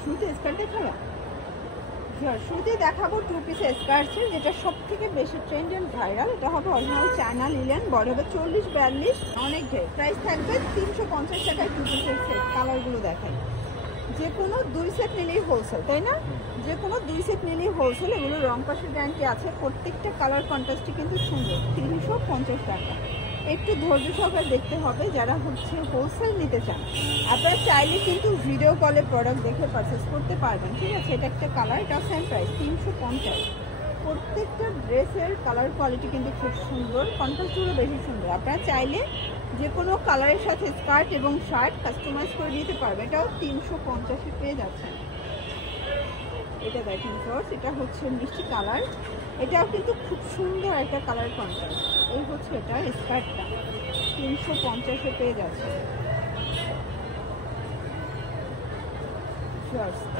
শুরুতে স্কার্ট দেখাবো, শুরুতে দেখাবো 2 পিস স্কার্টসের, যেটা সব থেকে বেশি ট্রেন্ড এন্ড ভাইরাল। এটা হবে অরিজিনাল চায়না লিলেন, বড় হবে 40-42, অনেক ঘের। প্রাইস থাকবে 350 টাকায় 2 পিসের সেট। কালারগুলো দেখাই, যে কোনো 2 সেট নিলেই হোলসেল, তাই না? যে কোনো 2 সেট নিলেই হোলসেল। এগুলো রং পাশের গ্যারান্টি আছে, প্রত্যেকটা কালার কন্ট্রাস্টই কিন্তু সুন্দর। 350 টাকা। একটু ধৈর্য সহকারে দেখতে হবে যারা হচ্ছে হোলসেল নিতে চান। আপনারা চাইলে কিন্তু ভিডিও কলে প্রোডাক্ট দেখে পারচেস করতে পারবেন, ঠিক আছে? এটা একটা কালার, এটা সেম প্রাইস 350। প্রত্যেকটা ড্রেসের কালার কোয়ালিটি কিন্তু খুব সুন্দর, কন্ট্রাস্টগুলো বেশি সুন্দর। আপনারা চাইলে যে কোনো কালারের সাথে স্কার্ট এবং শার্ট কাস্টমাইজ করে নিতে পারবে। এটাও 350-এ পেয়ে যাচ্ছেন। এটা দেখেন ফ্রেন্ডস, এটা হচ্ছে মিষ্টি কালার, এটাও কিন্তু খুব সুন্দর একটা কালার কন্ট্রাস্ট। এই হচ্ছে এটা স্কার্টটা 350-এ পেয়ে যাচ্ছে।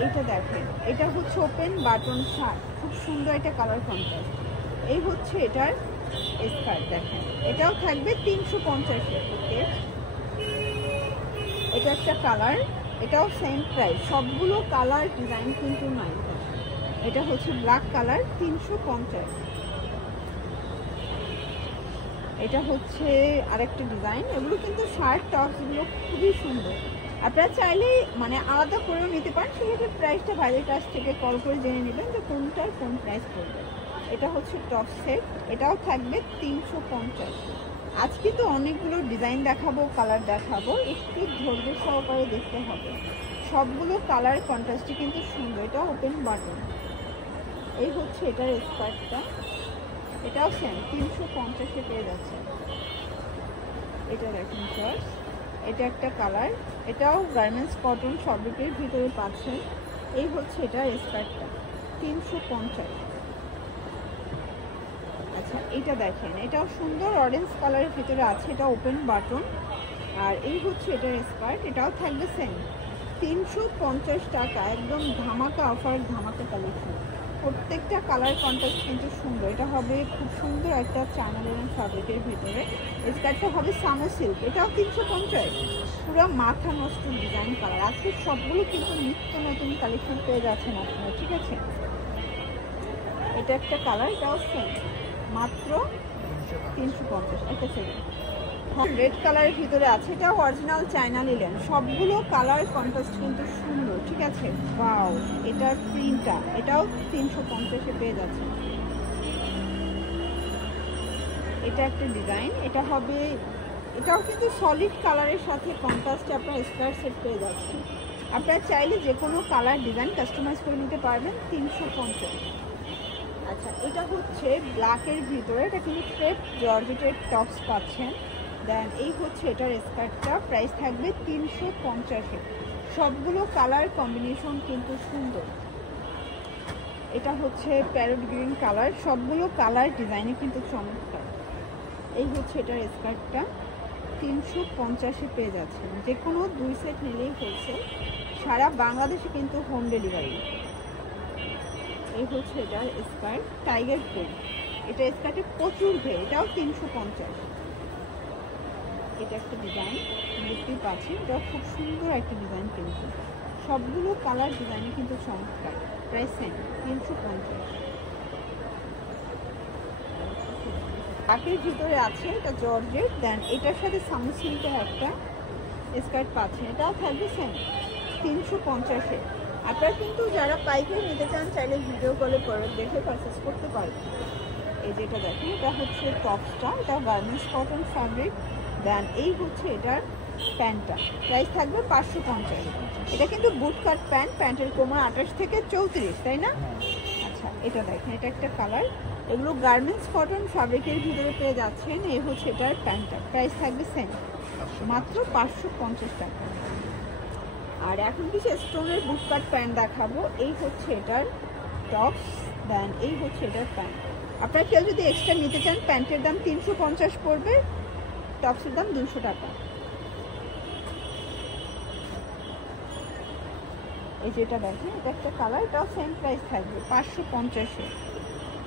এইটা দেখেন, এটা হচ্ছে ওপেন বাটন শার্ট, খুব সুন্দর একটা কালার কন্ট্রাস্ট। এই হচ্ছে এটার স্কার্ট, দেখেন এটাও থাকবে 350-এ। ওকে, এটা একটা কালার, এটাও সেম প্রাইস। সবগুলো কালার ডিজাইন কিন্তু নাই। এটা হচ্ছে ব্ল্যাক কালার 350। এটা হচ্ছে আরেকটা ডিজাইন। এগুলো কিন্তু শার্ট টপস, এগুলো খুবই সুন্দর। আপনারা চাইলে মানে আলাদা করেও নিতে পারেন, সেক্ষেত্রে প্রাইসটা ভাইয়ের কাছ থেকে কল করে জেনে নেবেন যে কোনটার কোন প্রাইস পড়বে। এটা হচ্ছে টপ সেট, এটাও থাকবে 350। আজকে তো অনেকগুলো ডিজাইন দেখাবো, কালার দেখাবো, একটু ধৈর্য সহকারে দেখতে হবে। সবগুলো কালার কন্ট্রাস্টই কিন্তু সুন্দর। এটা ওপেন বাটন। এই হচ্ছে এটার স্কার্টটা, এটাও সেম 350-এ পেয়ে যাচ্ছে। এটা দেখুন ফার্স্ট, এটা একটা কালার, এটাও গার্মেন্টস কটন ফ্যাব্রিকের ভিতরে পাচ্ছেন। এই হচ্ছে এটার স্কার্টটা 350। আচ্ছা, এটা দেখেন, এটাও সুন্দর অরেঞ্জ কালারের ভিতরে আছে, এটা ওপেন বাটন। আর এই হচ্ছে এটার স্কার্ট, এটাও থাকবে সেম 350 টাকা। একদম ধামাকা অফার, ধামাকা কালেকশন। প্রত্যেকটা কালার কন্ট্রাস্ট কিন্তু সুন্দর। এটা হবে খুব সুন্দর একটা চায়না লিনেন ফ্যাব্রিকের ভিতরে। স্কার্টটা হবে সামো সিল্ক, এটাও 350। পুরো মাথা নষ্ট ডিজাইন কালার। আজকে সবগুলো কিন্তু নিত্য নতুন কালেকশন পেয়ে যাচ্ছেন আপনারা, ঠিক আছে? এটা একটা কালার, এটাও সেম মাত্র 350। একটা সেকেন্ড, রেড কালারের ভিতরে আছে, এটাও অরিজিনাল চায়না লিলেন। সবগুলো কালার কন্ট্রাস্ট কিন্তু সুন্দর, ঠিক আছে? ওয়াও, এটার প্রিন্টটা, এটাও 350-এ পেয়ে যাচ্ছে। এটা একটা ডিজাইন, এটা হবে, এটাও কিন্তু সলিড কালারের সাথে কন্ট্রাস্টে আপনার স্কার্ট সেট পেয়ে যাচ্ছে। আপনারা চাইলে যে কোনো কালার ডিজাইন কাস্টমাইজ করে নিতে পারবেন 350। আচ্ছা, এটা হচ্ছে ব্ল্যাকের ভিতরে, এটা কিন্তু ক্রেপ জর্জেটের টপস পাচ্ছেন। দেন এই হচ্ছে এটার স্কার্টটা, প্রাইস থাকবে 350-এ। সবগুলো কালার কম্বিনেশন কিন্তু সুন্দর। এটা হচ্ছে প্যারট গ্রিন কালার, সবগুলো কালার ডিজাইনে কিন্তু চমৎকার। এই হচ্ছে এটার স্কার্টটা 350-এ পেয়ে যাচ্ছেন। যে কোনো 2 সেট নিলেই হচ্ছে, সারা বাংলাদেশে কিন্তু হোম ডেলিভারি। এই হচ্ছে এটার স্কার্ট, টাইগার প্রিন্ট। এটা স্কার্টে প্রচুর ঘের, এটাও 350। এটা একটা ডিজাইন দেখতেই পাচ্ছি, এটাও খুব সুন্দর একটা ডিজাইন। কিন্তু সবগুলো কালার ডিজাইনে কিন্তু চমৎকার। Price same 350। কাকের ভিতরে আছে, এটা জর্জেট। দেন এটার সাথে সামু সিল্কের একটা স্কার্ট পাচ্ছেন, এটাও থাকবে সেম 350-এ। আপনারা কিন্তু যারা পাইকারি নিতে চান চাইলে ভিডিও কলে প্রোডাক্ট দেখে পারচেস করতে পারবেন। এই যেটা দেখেন, এটা হচ্ছে টপসটা, এটা গার্মেন্টস কটন ফ্যাব্রিক। দেন এই হচ্ছে এটার প্যান্টটা, প্রাইস থাকবে 550। এটা কিন্তু বুট কাট প্যান্ট, প্যান্টের কোমর 28 থেকে 34, তাই না? আচ্ছা, এটা দেখেন, এটা একটা কালার। এগুলো গার্মেন্টস কটন ফ্যাব্রিকের ভিতরে পেয়ে যাচ্ছেন। এই হচ্ছে এটার প্যান্টটা, প্রাইস থাকবে সেম মাত্র 550 টাকা। আর এখন কিছু স্টোনের বুট কাট প্যান্ট দেখাবো। এই হচ্ছে এটার টপস, দেন এই হচ্ছে এটার প্যান্ট। আপনারা কেউ যদি এক্সট্রা নিতে চান, প্যান্টের দাম 350 পড়বে, টপসের দাম 200 টাকা। এই যেটা দেখেন, এটা একটা কালার, এটাও সেম প্রাইস থাকবে 550-এ।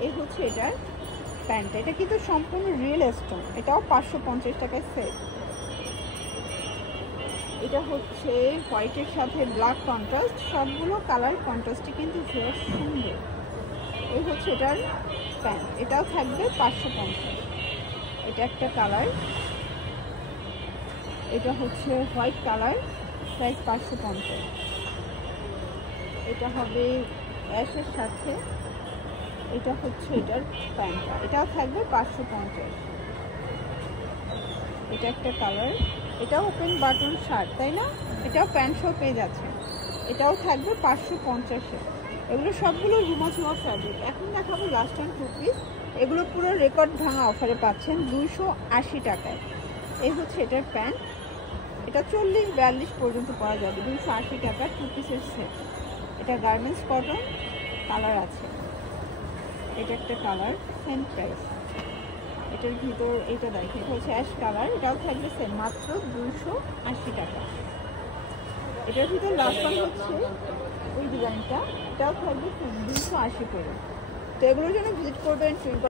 এই হচ্ছে এটার প্যান্টটা, এটা কিন্তু সম্পূর্ণ রিয়েল স্টোন, এটাও 550 টাকায় সেট। এটা হচ্ছে হোয়াইটের সাথে ব্ল্যাক কন্ট্রাস্ট, সবগুলো কালার কন্ট্রাস্টে কিন্তু বেশ সুন্দর। এই হচ্ছে এটার প্যান্ট, এটাও থাকবে 550। এটা একটা কালার, এটা হচ্ছে হোয়াইট কালার, প্রাইস 550। এটা হবে অ্যাশের সাথে, এটা হচ্ছে এটার প্যান্টটা, এটাও থাকবে 550। এটা একটা কালার, এটাও ওপেন বাটন শার্ট, তাই না? এটাও প্যান্ট সহ পেয়ে যাচ্ছে, এটাও থাকবে 550-এ। এগুলো সবগুলো রুমা চুমা ফ্যাব্রিক। এখন দেখাবো লাস্ট অ্যান্ড 2 পিস। এগুলো পুরো রেকর্ড ভাঙা অফারে পাচ্ছেন 280 টাকায়। এই হচ্ছে এটার প্যান্ট, এটা 40-42 পর্যন্ত পাওয়া যাবে, 280 টাকা 2 পিসের সেট। এটা গার্মেন্টস কটন, কালার আছে। এটা একটা কালার, সেম প্রাইস। এটার ভিতর এটা দেখে, এটা হচ্ছে অ্যাশ কালার, এটাও থাকবে সেম মাত্র 280 টাকা। এটার ভিতর লাস্ট ওয়ান হচ্ছে ওই ডিজাইনটা, এটাও থাকবে 280 করে। তো এগুলোর জন্য ভিজিট করবেন